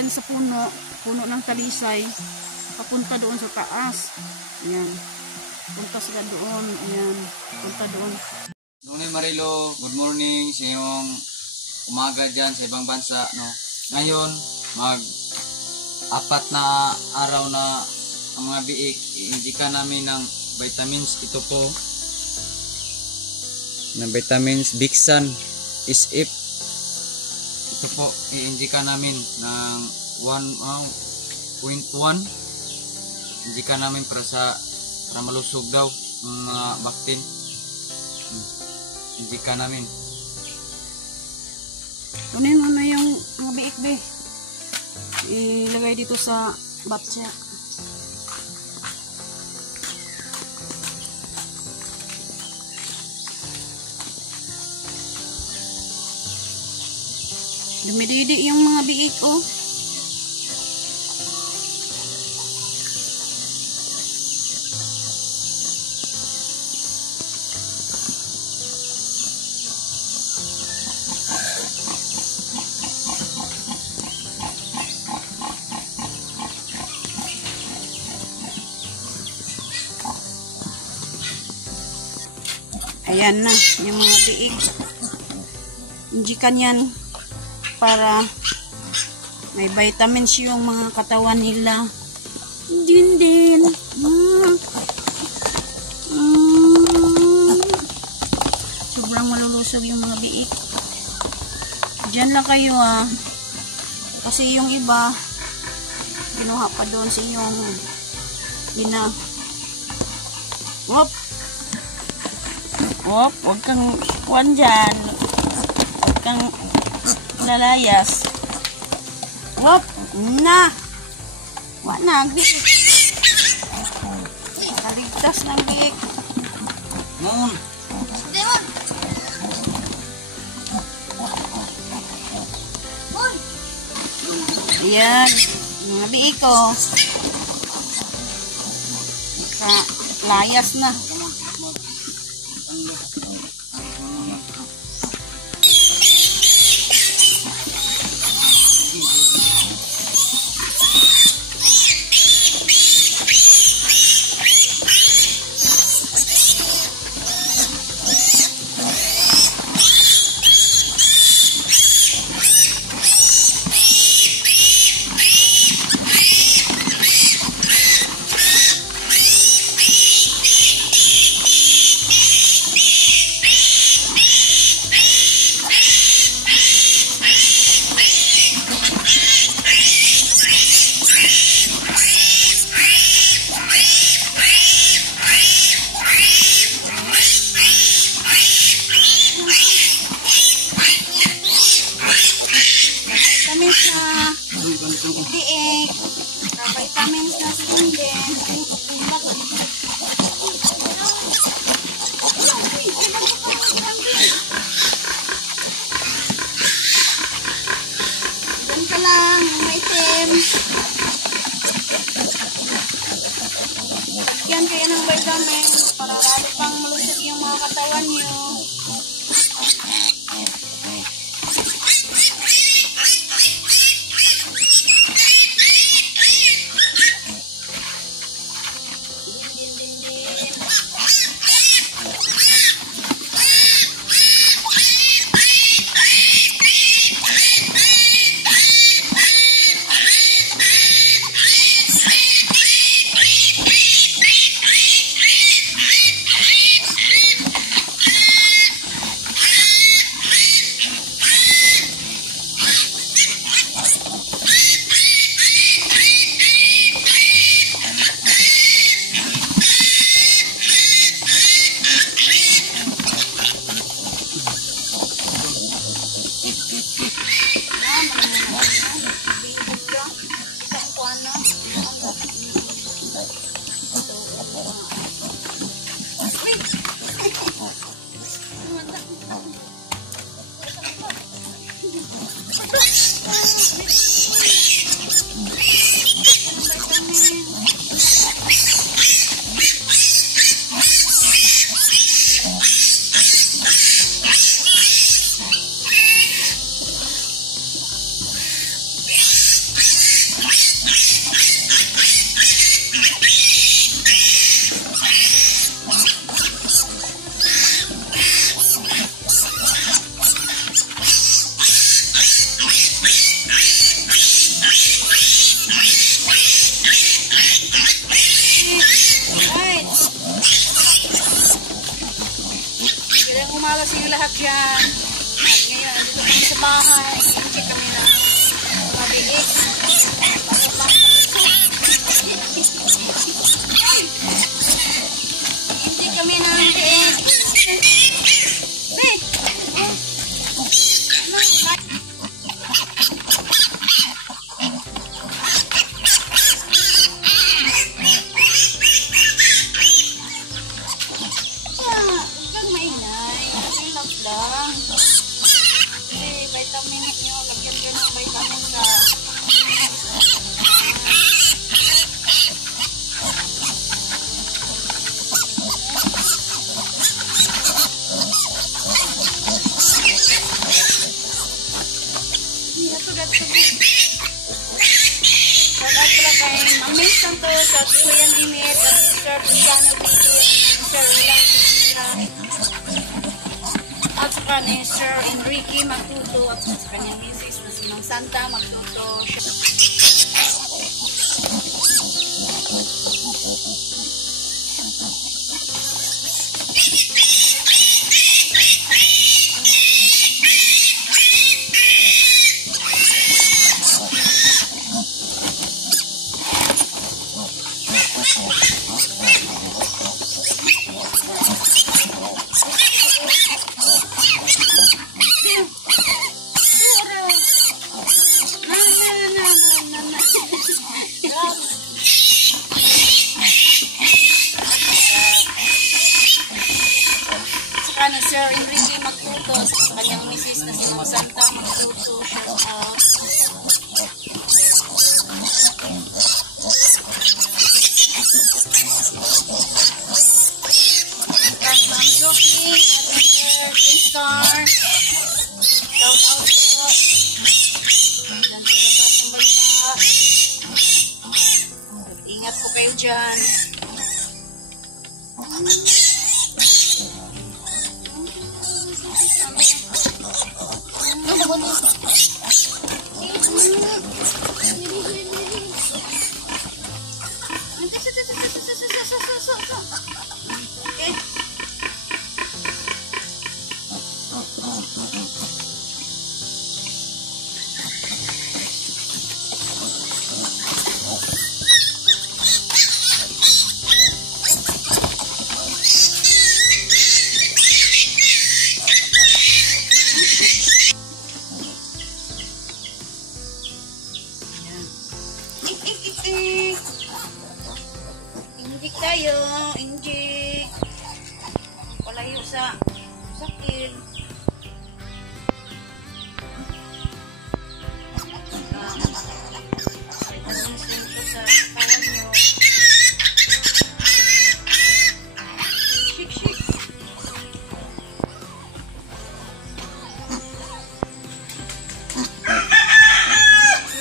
dyan sa puno ng talisay, papunta doon sa taas. Ayan. Punta sila doon. Ayan. Punta doon. Ngunit Marilo, good morning sa iyong umaga dyan sa ibang bansa. No? Ngayon, apat na araw na ang mga biik, i-indika namin ng vitamins. Ito po, ng vitamins Bixan Isip. Ito po, i-indika namin ng 1.1. Indika namin para malusog daw ang mga baktin. Indika namin. Kunin mo na yung mga biik, be. Ilagay dito sa batya. Dumididi yung mga biik, oh. Ayan na, yung mga biik. Injikan yan para may vitamins yung mga katawan nila. Din. Sobrang malulusog yung mga biik. Diyan lang kayo kasi yung iba kinuha pa doon sa yung huwag kang kuwan dyan. Huwag kang lalayas. Wop! Na! Wala na, biik. Kaligtas ng biik. Moon! Ayan. Mga biik ko. Layas na. Vitamins na sinde. Diyan ka lang, item. Lagyan kayo ng vitamins para lalo pang malusog yung mga katawan nyo. Shout out pala kay Maming Santos at Kuya Nimit at Sir Luciano Vicky at Sir Ilang at saka ni Sir Enrique Magtuto at sa kanyang misis na si Mang Santa Magtuto. Ni Sir Enrique Magtuto sa kanyang misis na si Mang Santa Magtuto. Shout out. Kay Ma'am Joki at Sir Star. Shout out po. Diyan sa lahat ng bansa. Ingat po kayo dyan. Injik tayo, injik. Palayo sa sakit. Palitan ko sa kawan nyo. Shik, shik.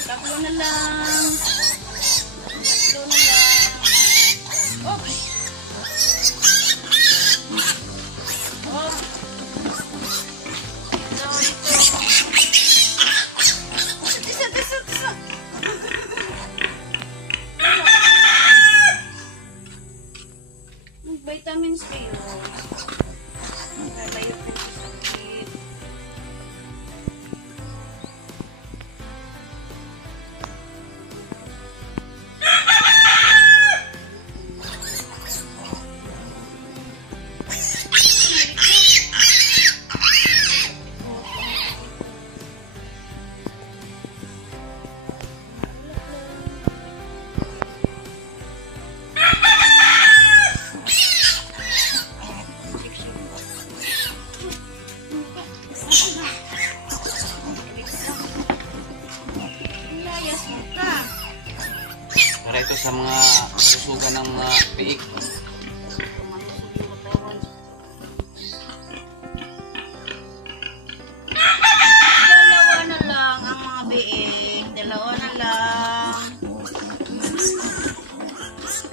Tatlo na lang. Tatlo na lang. Oops. Oh. Isa. Vitamins kayo. Lalayo po sa sakit. Para ito sa mga susugan ng mga piik. Dalawa na lang ang mga biig. Dalawa na lang.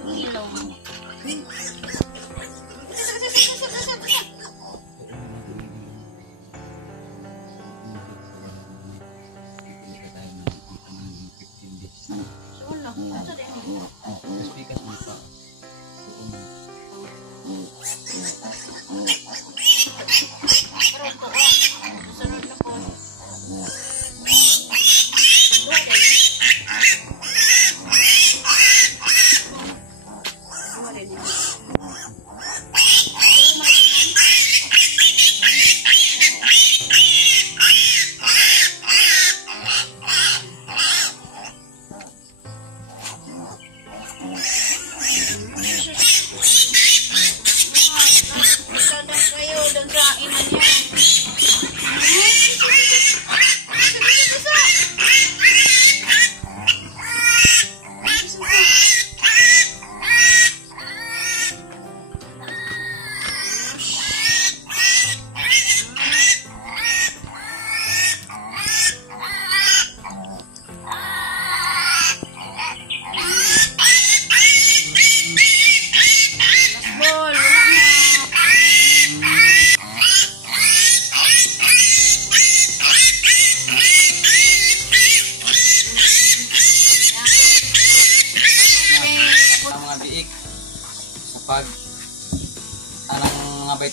Ilong. Wala. Ito din. Speakers mo pa.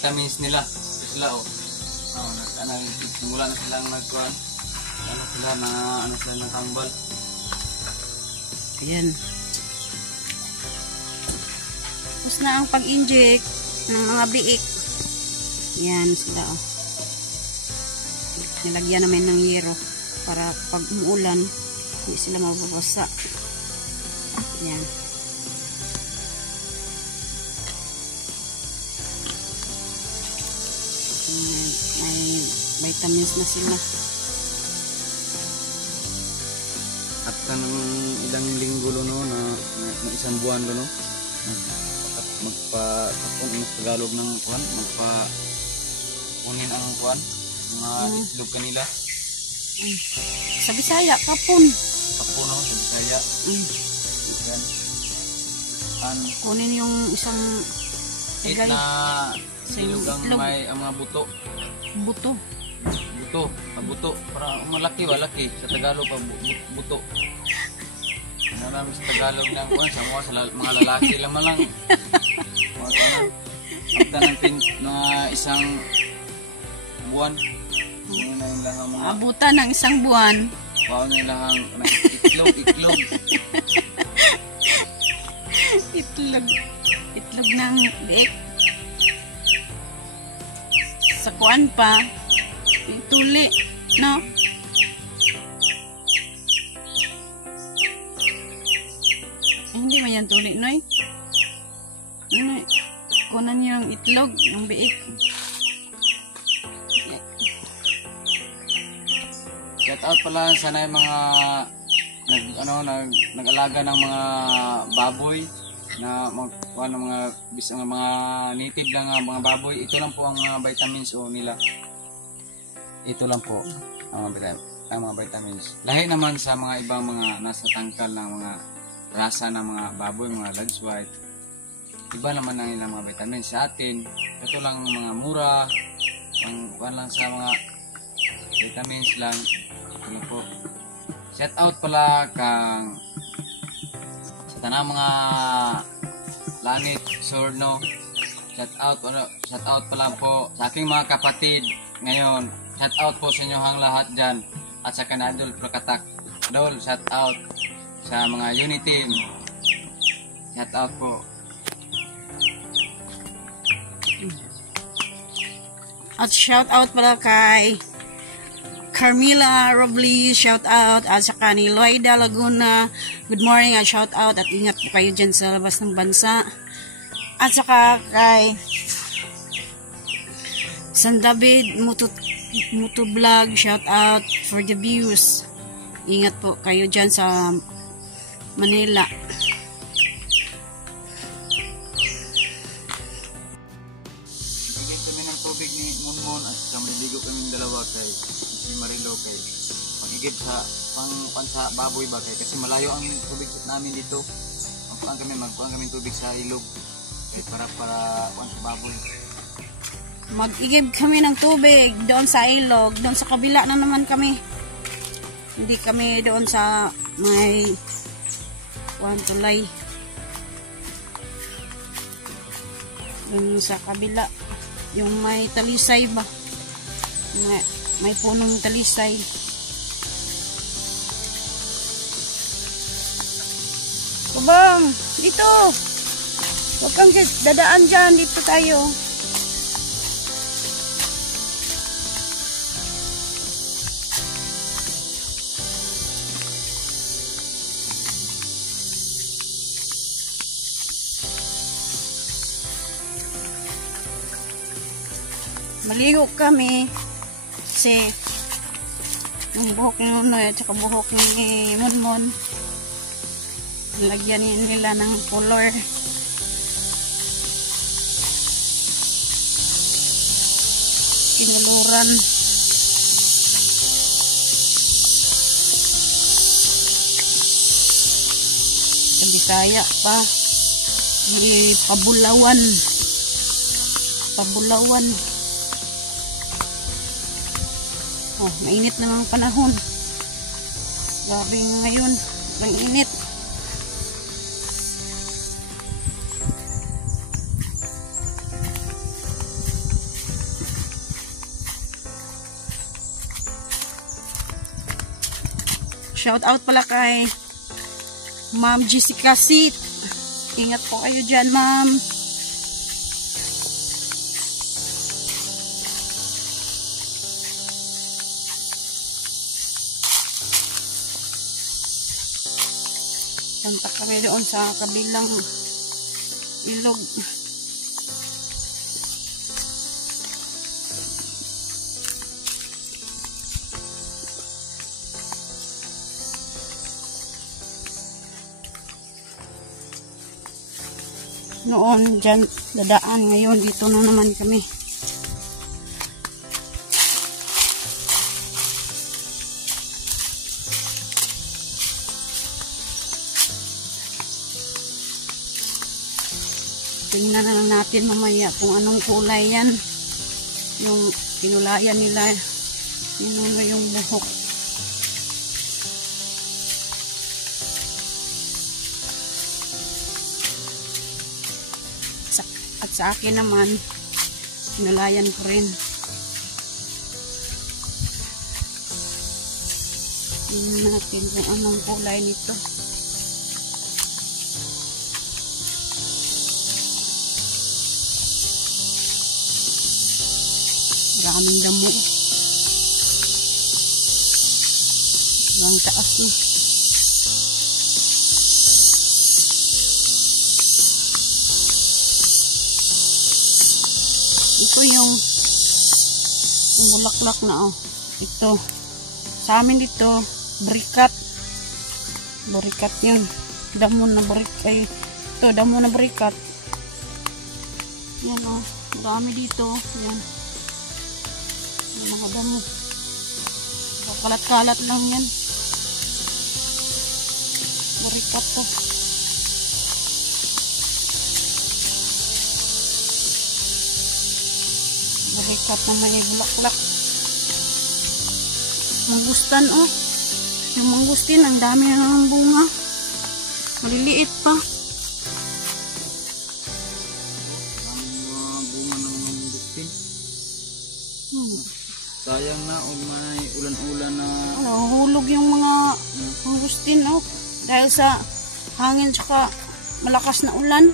vitamins nila. Ito sila simula na silang nagkuhan. Ano sila ng tambal. Ayan. Tapos na ang pag-inject ng mga biik. Yan sila nilagyan namin ng yero para pag umuulan hindi sila mababasa. Yan. May vitamins na sila. At ilang linggo na isang buwan magpa-tapon ang Tagalog ng kuwan, magpa-unin ang kuwan, mga itlog kanila. Sa Bisaya, kapon. Kapon ako sa Bisaya. Yan. Kunin yung isang na itlog ang may ang mga buto. Buto. Buto. Para malaki ba? Laki. Sa Tagalog pa buto. Ano namin sa Tagalog ng kuwan, sa mga lalaki lang. Magtanang na isang buwan. Abutan ng isang buwan. Wow, nilang itlog. Itlog ng biik. Sa kuwan pa, ituli, no? Hindi man yan tuli, noy. Kunan niyo yung itlog ng biik. Shout out pala sana yung mga nag-alaga ng mga baboy na mga native lang mga baboy. Ito lang po ang mga vitamins nila. Ito lang po ang mga vitamins. Lahi naman sa mga ibang mga nasa tangkal ng mga rasa ng mga baboy, mga Lodge White. Iba naman ang ilang mga vitamins. Sa atin, ito lang mga mura, ang lang sa mga vitamins lang. Ano po. Shout out pala kang sa tanang mga langit, Sorno. Shout out pala po sa aking mga kapatid ngayon. Shout out po sa inyo hang lahat dyan. At sa Kanadol Prakatak. Dol, shout out sa mga Uniteam. Shout out po. At shout out pala kay Carmila Robles, shout out. At saka ni Loida Laguna, good morning at shout out. At ingat po kayo dyan sa labas ng bansa. At saka kay San David Muto Vlog, shout out for the views. Ingat po kayo dyan sa Manila. Bigyan kami ng tubig ni Munmon at saka maliligo kami dalawa kay si Marilo kay pag-igib sa pang baboy ba kay kasi malayo ang tubig namin dito. Magkuhan kami tubig sa ilog kay para kuhan sa baboy. Mag-igib kami ng tubig doon sa ilog, doon sa kabila na naman kami. Hindi kami doon sa may tulay. Doon sa kabila, yung may talisay ba? May punong talisay. Kubang, dito! Huwag kang dadaan dyan, dito tayo. Maligo kami kasi yung buhok ni Nunoy at saka buhok ni Munmon lagyan nila ng color. Kinuluran. Sa Bisaya pa may pabulawan. Oh, mainit na ang panahon. Grabe ngayon. Ang init. Shout out pala kay Ma'am Jessica Sit. Ingat po kayo dyan, ma'am. Punta kami doon sa kabilang ilog. Noon dyan dadaan, ngayon dito na naman kami. Tingnan na lang natin mamaya kung anong kulay yan. Yung pinulayan nila, yun yung buhok. At sa akin naman, pinulayan ko rin. Tingnan natin kung anong kulay nito. Maraming damo. Ang taas na. Ito yung bulaklak na oh. Ito. Sa amin dito, burikat. Burikat yun. Damo na burikat. Ito, damo na burikat. Yan oh. Marami dito. Yan. Yan mga damo. Kalat-kalat lang yan. Burikat to. Burikat na may bulaklak. Mangustan oh. Yung mangustin, ang dami na ng bunga. Maliliit pa. Ang bunga ng mangustin. Sayang na o may ulan-ulan na. Hulog yung mga mangustin oh. Dahil sa hangin tsaka malakas na ulan.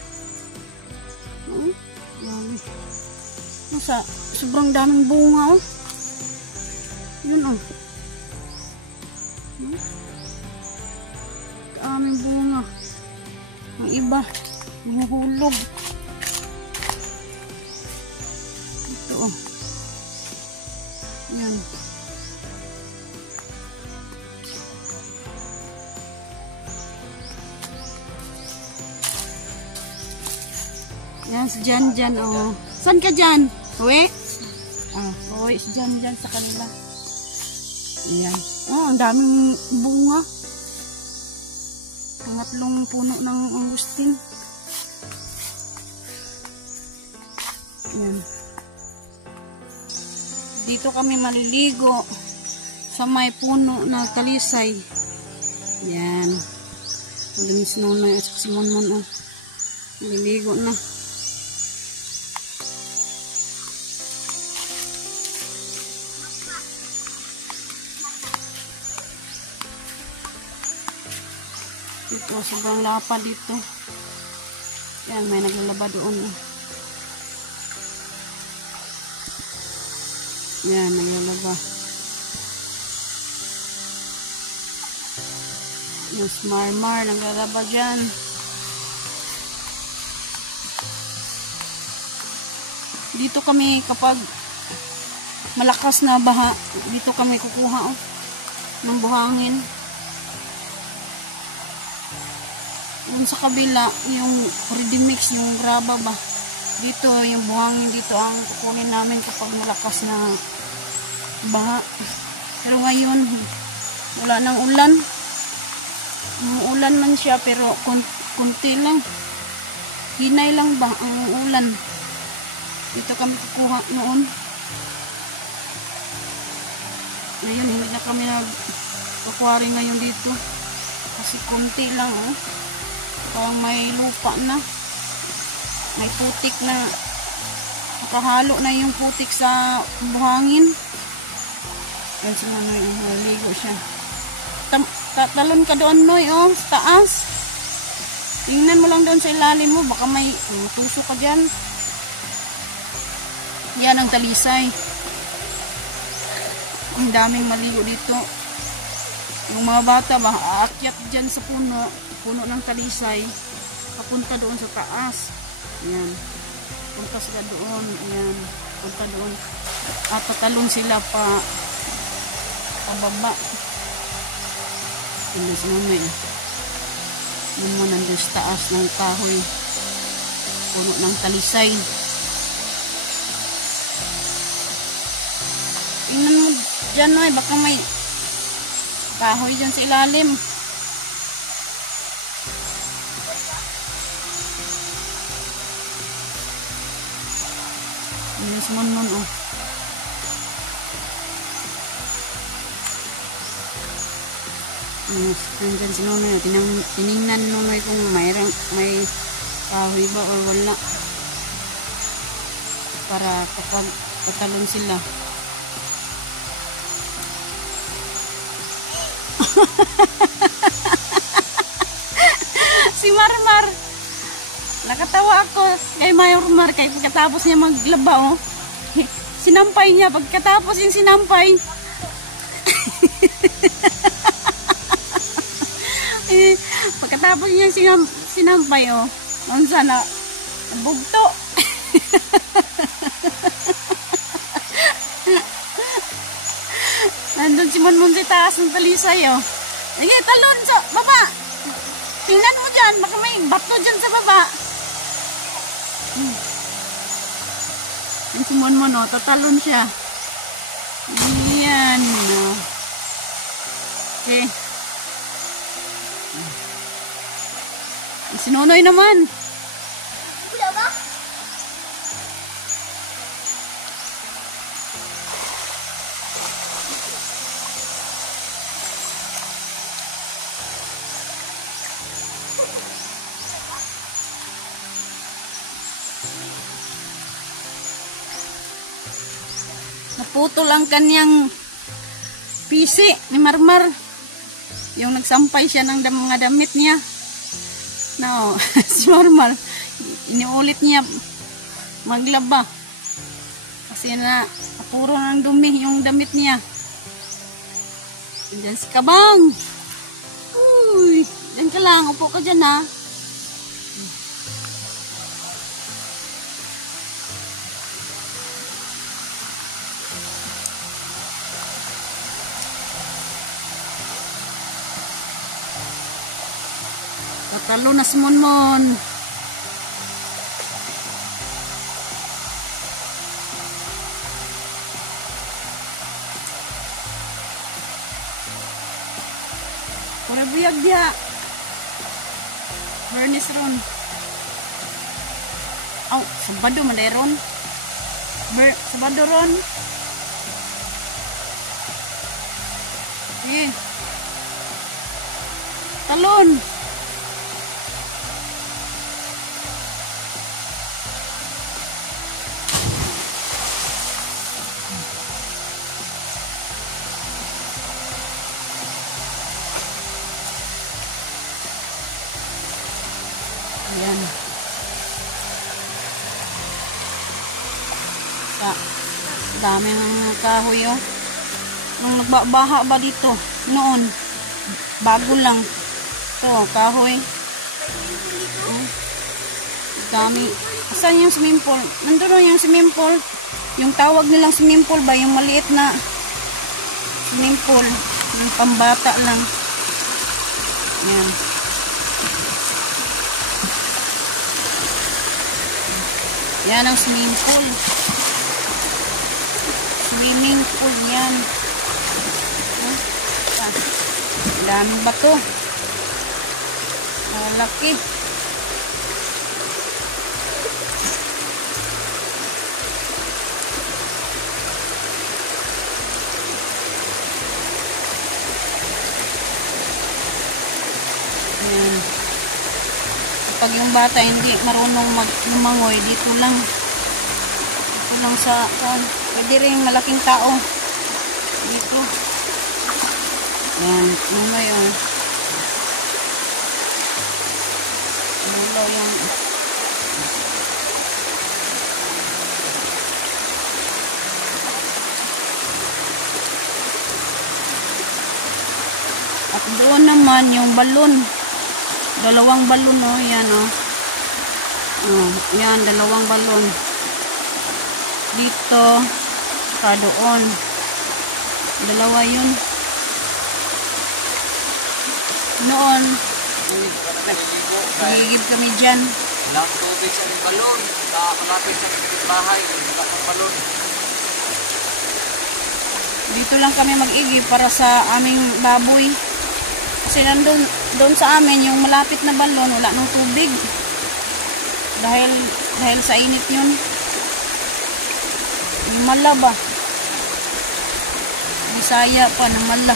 Sobrang daming bunga oh. Yun oh. Daming bunga. Ang iba humuhulog. Ito oh. Yan. Yan si Jan oh. Saan ka Jan? Uwi? Uwi si Jan sa kanila. Ayan. Oh, ang daming bunga. Pangatlong puno ng angustin. Ayan. Dito kami maliligo sa may puno na talisay. Ayan. Linis na at si Monmon oh. Maliligo na. Ito, sobrang lapad dito. Yan, may naglalaba doon. Yan, naglalaba. Yung marmar, naglalaba dyan. Dito kami kapag malakas na baha, dito kami kukuha ng buhangin. Yung sa kabila, yung ready mix, yung graba ba. Dito, yung buhangin dito ang kukunin namin kapag malakas na baha. Pero ngayon, wala nang ulan. Umuulan man siya, pero kunti lang. Hinay lang ba ang ulan. Dito kami kukuha noon. Ngayon, hindi na kami nagkukuha rin ngayon dito. Kasi kunti lang, oh. Parang may lupa na. May putik na. Nakahalo na yung putik sa buhangin. Kasi ano yung naligo siya. tatalon ka doon, Noy, oh, sa taas. Tingnan mo lang doon sa ilalim mo, baka may matusok ka dyan. Yan ang talisay. Ang daming maligo dito. Yung mga bata ba, aakyat dyan sa puno ng talisay, papunta doon sa taas. Ayan. Punta sila doon. Ayan. Punta doon. At tatalon sila pababa. Tingnan si Mama eh. Mama nandun sa taas ng kahoy. Puno ng talisay. Tingnan mo dyan, Noy, baka may kahoy dyan sa ilalim. Tingnan si Monmon, oh. Nandyan si Nonoy. Tiningnan Nonoy kung may kahoy ba o wala. Para kapag patalon sila. Si Marmar. Nakatawa ako kay Marmar kay pagkatapos niya maglaba, oh. Sinampay niya. Pagkatapos yung sinampay. Pagkatapos niya sinampay, oh. Noon sana bugto. Nandun si Monmon sa taas ng talisay, oh. Sige, talon sa baba. Tingnan mo dyan, baka may bato dyan sa baba. Yan si Monmon, oh, tatalon siya. Yan, oh. Okay. Si Nonoy naman. Udah ba? Naputol ang kanyang pisi ni Marmar. Yung nagsampay siya ng mga damit niya. No, si Marmar, iniulit niya maglaba. Kasi puro ng dumi yung damit niya. Diyan si Kabang. Uy, diyan ka lang. Upo ka dyan, ha. Tatalo na si Monmon. Pura biyag dia. Bernis ron. Oh, Sabado manderon. Sabado ron. Eh. Talon. Ayan. Dami ng kahoy, oh. Nung nagbabaha ba dito noon, bago lang to kahoy. Dami. Asan yung swimming pool? Nandun yung swimming pool. Yung tawag nilang swimming pool ba, yung maliit na swimming pool, yung pambata lang. Ayan. Yan ang swimming pool. Swimming pool yan. Daming bato. Malaki. Yan. Pag yung bata hindi marunong lumangoy, dito lang sa pwede rin malaking tao dito. Yan, nunoy oh. Nuno yung at doon naman yung balon. Dalawang balon oh, yan oh. Oh, yan, dalawang balon. Dito, saka doon. Dalawa yun. Noon, higigib kami dyan. Walang tubig sa aming balon. Malapit sa aming bahay. Wala pang balon. Dito lang kami mag-igib para sa aming baboy. Kasi doon sa amin, yung malapit na balon, wala nang tubig. Dahil sa init yun. Yung mala ba? Bisaya pa ng mala.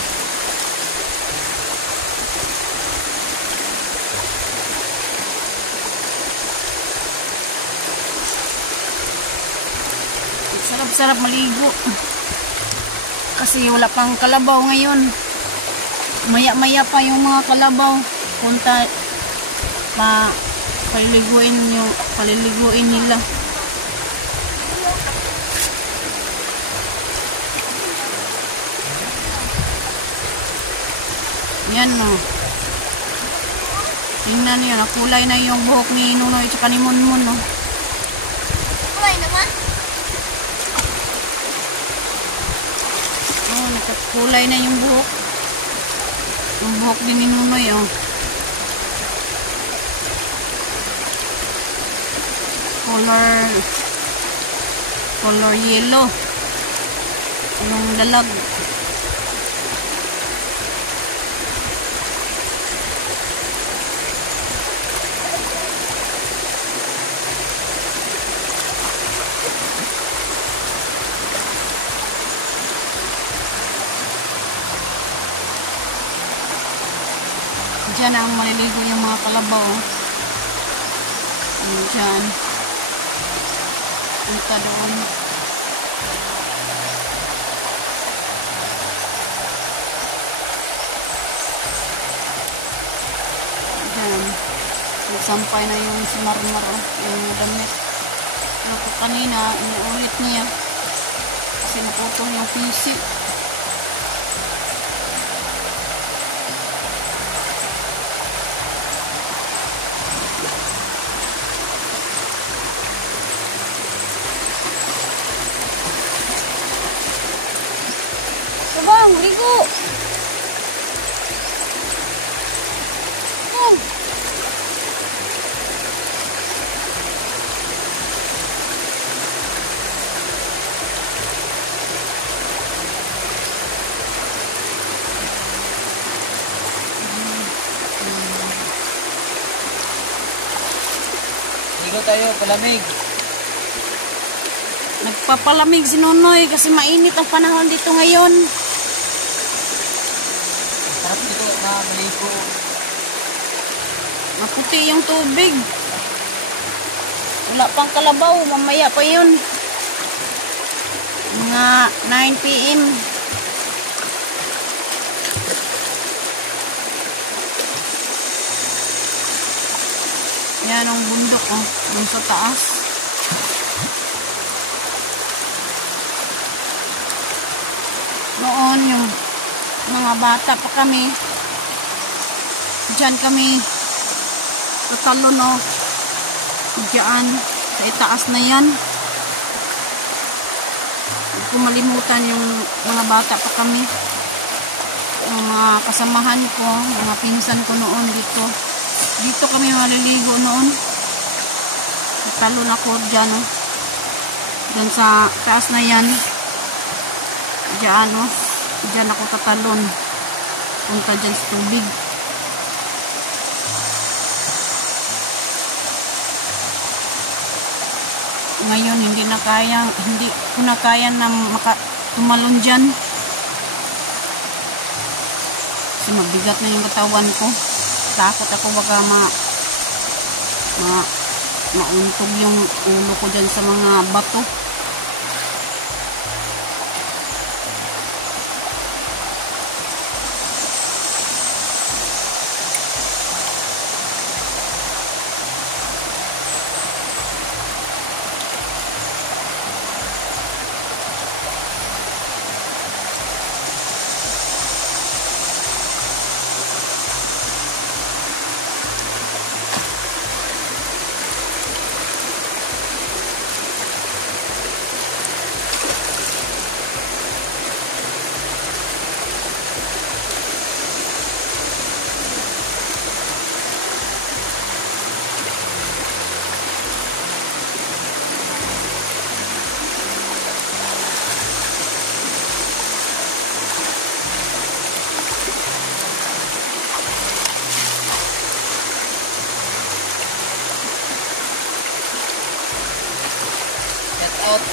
Sarap-sarap maligo. Kasi wala pang kalabaw ngayon. Maya-maya pa yung mga kalabaw. Punta paliliguin nila. Yan no. Tingnan niyo, nakulay na yung buhok ni Nunoy at ni Munmun no. Kulay naman. Oh, nakakulay na yung buhok. Yung buhok din ni Nunoy oh. Color yellow. Yung lalag. Diyan ang maliligo yung mga kalabaw. Diyan. Punta doon. Diyan. Nagsampay na yung si Marmar, yung damit. Pero kanina, inuulit niya. Kasi naputol yung PC. Bang, ligo. Oh. Ligo tayo, palamig. Nagpapalamig si Nunoy kasi mainit ang panahon dito ngayon. Sarap dito na maligo. Maputi yung tubig. Wala pang kalabaw, mamaya pa yun. Mga 9 PM. Yan ang bundok oh, dun sa taas. Noon yung mga bata pa kami, dyan kami tatalo no, dyan sa itaas na yan. Hindi ko malimutan yung mga bata pa kami, yung mga kasamahan ko, mga pinsan ko noon dito kami maliligo noon. Tatalo na ko dyan no, dyan sa taas na yan. Diyan, no? Diyan ako tatalon. Punta dyan sa tubig. Ngayon, hindi ko na kaya na tumalon dyan. Kasi mabigat na yung katawan ko. Takot ako baka mauntog yung ulo ko dyan sa mga bato.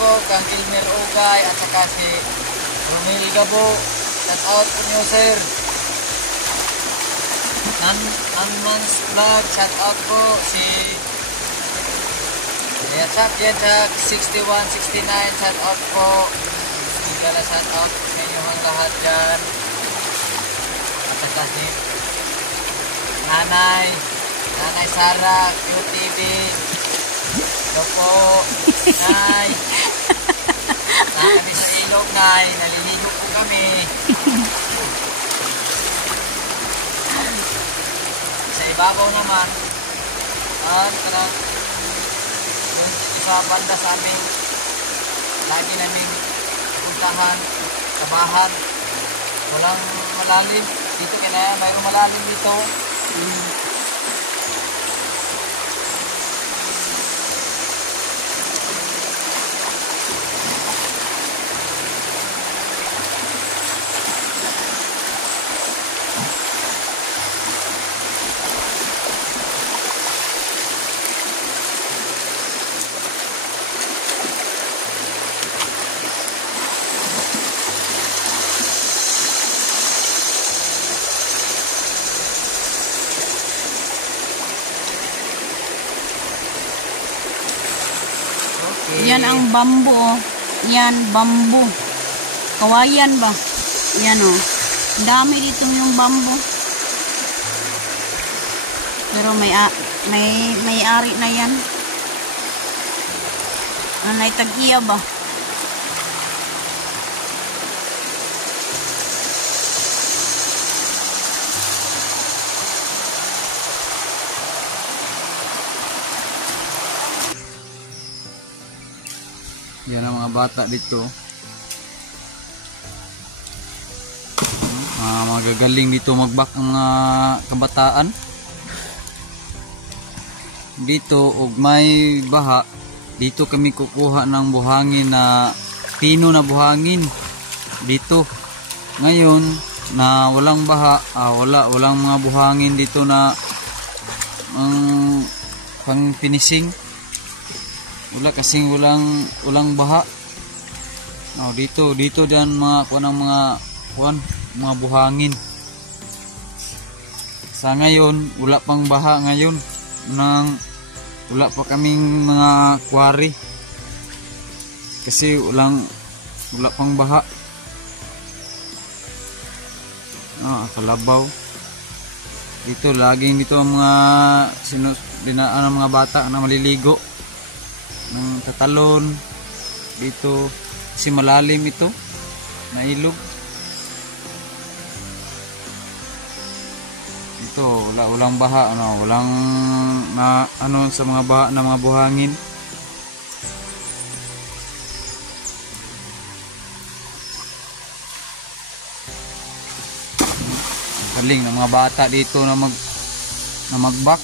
po kang Kilmer Ugay at saka si Romel Gabo. Shout out po nyo, sir. Nanmans Vlog, shout out po si Yachak 6169, shout out po. Sigala shout out po sa inyo ang lahat dyan. At saka si Nanay Sara, QTV. Hello po, Nay. Nakakabis sa ilog, Nay. Naliligo po kami. Sa ibabaw naman, parang yung sa banda sa amin, lagi namin puntahan, tabahan. Walang malalim. Dito kaya mayroong malalim dito. Yan ang bambu, oh. Yan, bambu. Kawayan ba? Yan, oh. Dami dito yung bambu. Pero may ari na yan. Anay tagiya ba? Yan ang mga bata dito. Magagaling dito magbak ang mga kabataan. Dito og may baha, dito kami kukuha ng buhangin na pino na buhangin. Dito. Ngayon na walang baha, walang mga buhangin dito na pang finishing. Wala kasing walang baha. Dito diyan mga mga buhangin. Sa ngayon wala pang baha ngayon. Wala pa kaming mga quarry. Kasi wala pang baha. Kalabaw. Dito laging dito ang mga dinaan ng mga bata na maliligo. Ng tatalon dito kasi malalim ito na ilog. Ito walang baha, walang sa mga baha na mga buhangin. Galing ng mga bata dito na magbak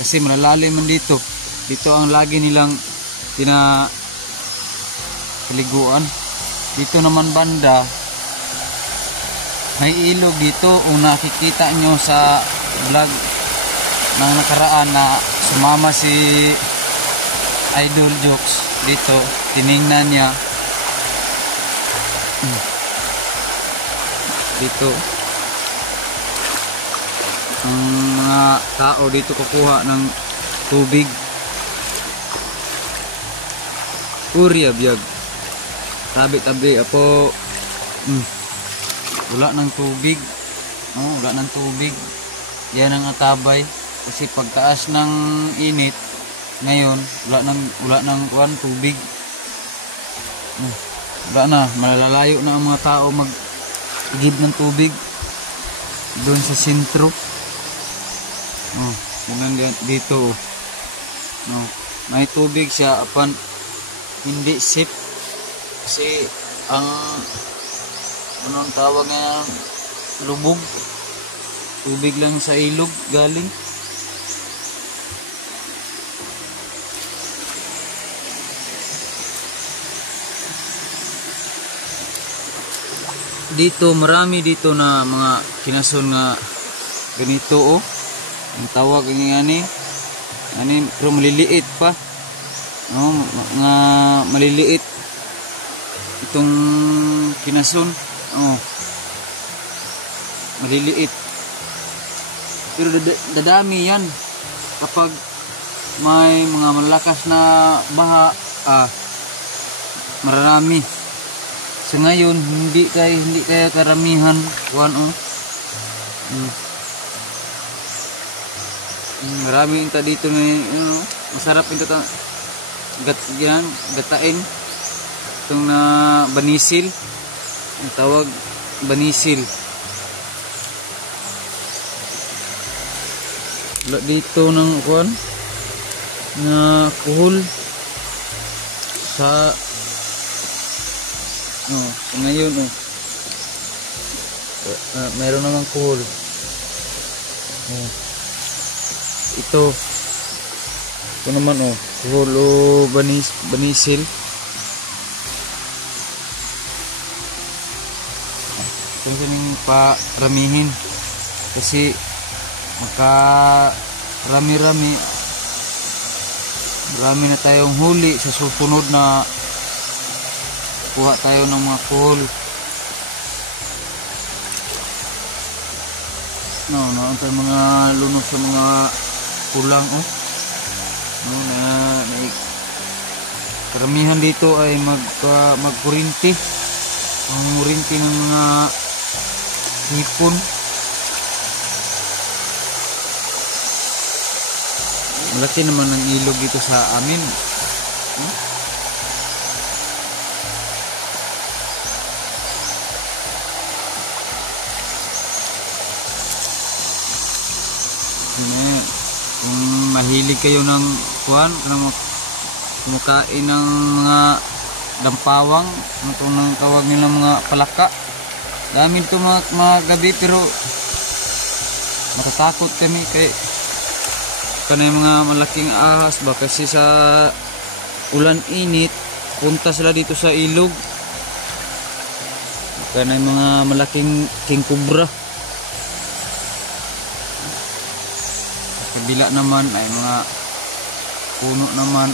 kasi malalalim man dito. Dito ang lagi nilang pinaliguan. Dito naman banda may ilog dito. Kung nakikita nyo sa vlog ng nakaraan na sumama si Idol Jokes dito, tiningnan niya dito ang mga tao dito kukuha ng tubig. Kurya biyag tabi apo wala ng tubig. Wala ng tubig. Yan ang atabay kasi pagtaas ng init ngayon wala nang tubig. Wala na, malalayo na ang mga tao mag-give ng tubig doon sa sentro. Dito may tubig siya apan hindi safe kasi anong tawag nga lubog, tubig lang sa ilog galing. Dito marami dito na mga kinason nga ganito ang tawag ng ani pero maliliit pa. mga maliliit. Itong kinason, maliliit. Pero dadami yan kapag may mga malakas na baha, marami. Sa ngayon hindi kaya karamihan kuan. Marami inta dito na masarap ito gatain. Itong na banisil, ang tawag banisil. Wala dito ng kuan na kuhol sa ngayon mayroon namang kuhol. Ito naman kuhol o banisil. Kung saning paramihin kasi marami na tayong huli sa susunod na kuha tayo ng mga kuhol. Tayo mga lunos sa mga kulang karamihan dito ay magkurinti ang kurinti ng mga hipon. Malaki naman ang ilog dito sa amin. Kung mahilig kayo ng kumakain ng mga dampawang, itong tawag nila mga palaka. Dami ito mga gabi, pero natatakot kami kay kanay mga malaking ahas ba, kasi sa ulan init punta sila dito sa ilog. Kanay mga malaking king cobra. Kabila naman ay mga puno naman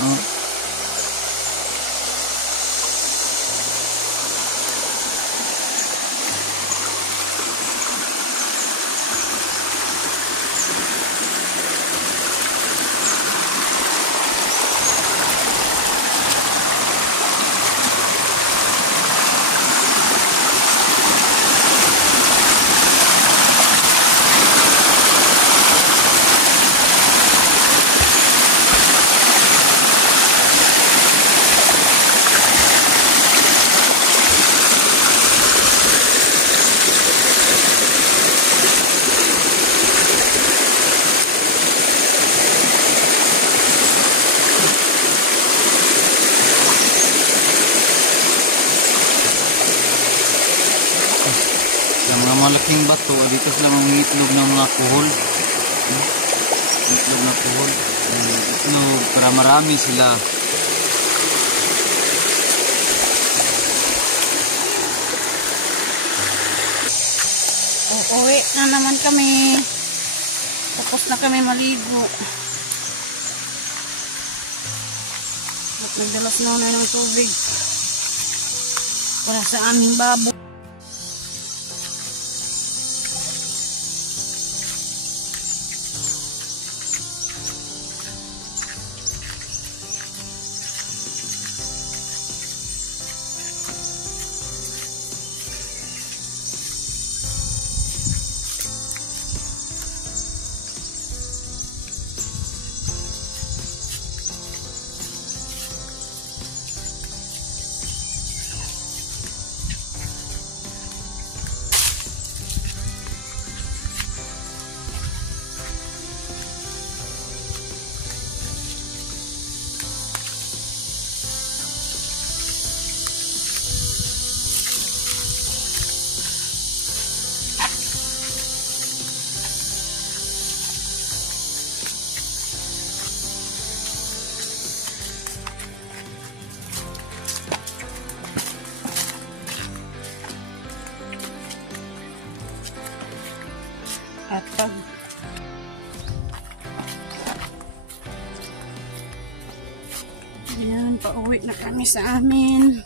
malaking bato. Dito sila mangitlog ng mga kuhol. Itlog na kuhol. Itlog para marami sila. Uwi na naman kami. Tapos na kami maligo. At nagdalas na ng tubig para sa aming baboy. At pag Uwi na kami sa amin.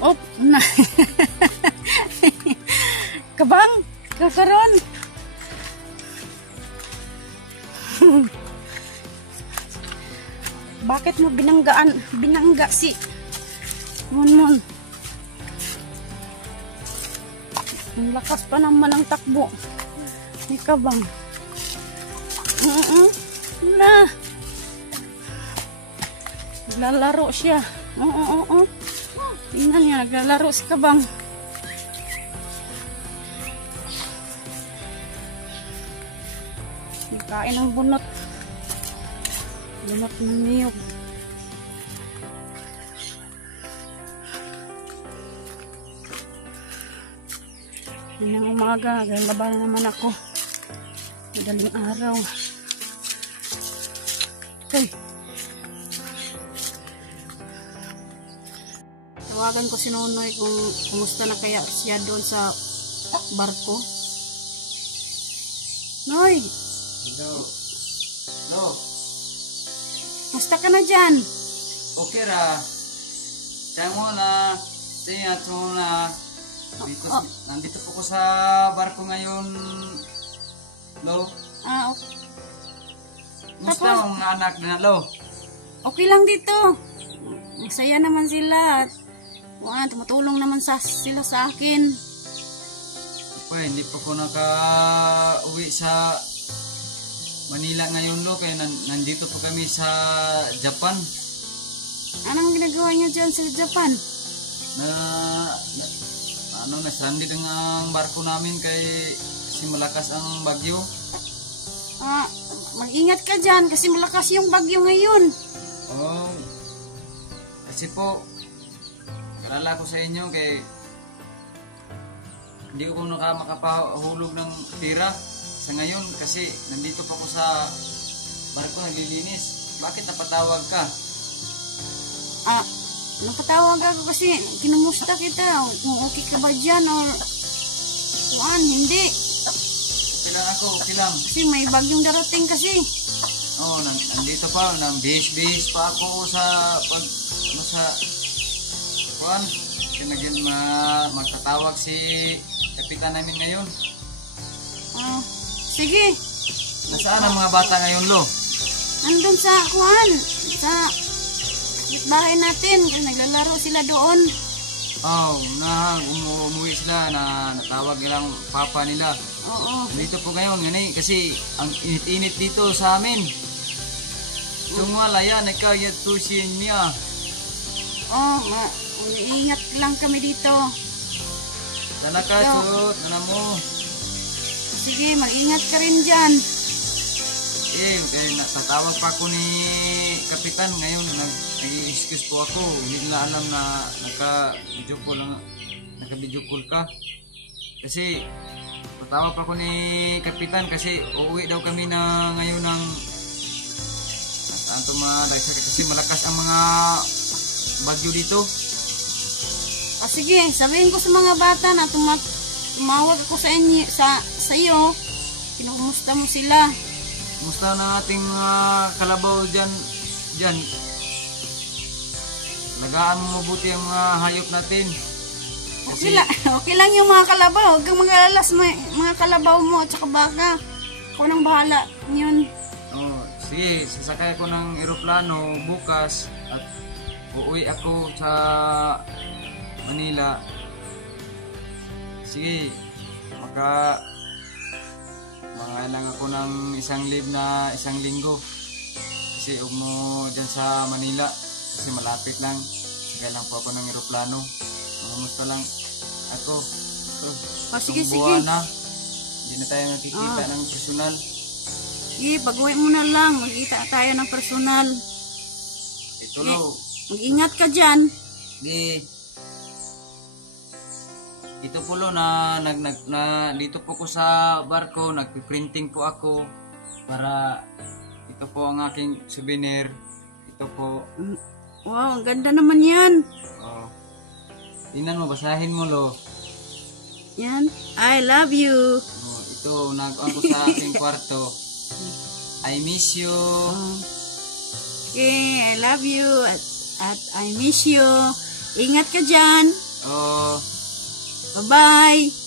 Oh, na. Kabang, kakaron. Bakit mo binangga si Monmon? Ang lakas pa naman ang takbo ni Kabang. Wala. Naglalaro siya. Oo. Tingnan niya, naglalaro si Kabang. Kain ng bunot. Bunot ng niyog. Yan ang umaga. Gagaba na naman ako. Madaling araw. Okay. Tawagan ko si Nonoy kung kumusta na kaya siya doon sa barko. Noy! Hello. Musta ka na dyan? Okay ra. Kaya mo na. Tingnan mo na. Nandito po ko sa barko ngayon. Lo. Okay. Musta ang mga anak na lo? Okay lang dito. Masaya naman sila. Tumutulong naman sila sa akin. Hindi pa ko naka-uwi sa Manila ngayon lo. Kaya nandito po kami sa Japan. Anong ginagawa niyo dyan sa Japan? Nastranded ang barko namin kasi malakas ang bagyo. Mag-ingat ka dyan kasi malakas yung bagyo ngayon. Kasi po, alala ko sa inyo hindi ko makapahulog ng tira sa ngayon kasi nandito pa ko sa barko naglilinis. Bakit napatawag ka? Napatawag ako kasi kinumusta kita. Kung okay ka ba dyan or hindi. Okay lang ako, okay lang. Kasi may bagyong darating kasi. Nandito pa, bihis pa ako sa Kaya magtatawag si kapitan namin ngayon. Sige. Nasaan ang mga bata ngayon, lo? Andun sa bahay natin. Naglalaro sila doon. Umuwi sila na natawag nilang papa nila. Oo. Dito po ngayon, kasi ang init-init dito sa amin. Sumala yan, ikaw-yatusin niya. Iingat lang kami dito. Sana ka, suot, mo. Sige, mag-ingat ka rin dyan. Natatawag pa ako ni kapitan ngayon. Nag-excuse po ako. Hindi nila alam na naka-video call ka. Kasi tatawag pa ako ni kapitan kasi uuwi daw kami na ngayon ng kasi malakas ang mga bagyo dito. Sige, sabihin ko sa mga bata na tumawag ako sa iyo. Kinukumusta mo sila. Kumusta na ating mga kalabaw dyan? Lagaan mo mabuti ang mga hayop natin. Kasi okay lang yung mga kalabaw. Huwag kang mag-alalas mga kalabaw mo at saka baka. Ako nang bahala yun. Sige, sasakay ko ng eroplano bukas at uuwi ako sa Manila. Sige, lang ako ng isang linggo kasi mo dyan sa Manila kasi malapit lang, sakay lang po ako ng eroplano. Kumusta lang ako. Sige. Na hindi na tayo nakikita ng personal. Sige, pag-uwi mo na lang, magkita tayo ng personal. Ito lo, mag-ingat ka dyan. Ito po lo na dito po ko sa barko, nagpiprinting po ako para ito po ang aking souvenir. Ito po. Wow, ang ganda naman yan. Tingnan mo, basahin mo lo. Yan, I love you. Ito, nag-on ko sa aking kwarto. I miss you. Okay, I love you at I miss you. Ingat ka dyan. Oh, Bye-bye.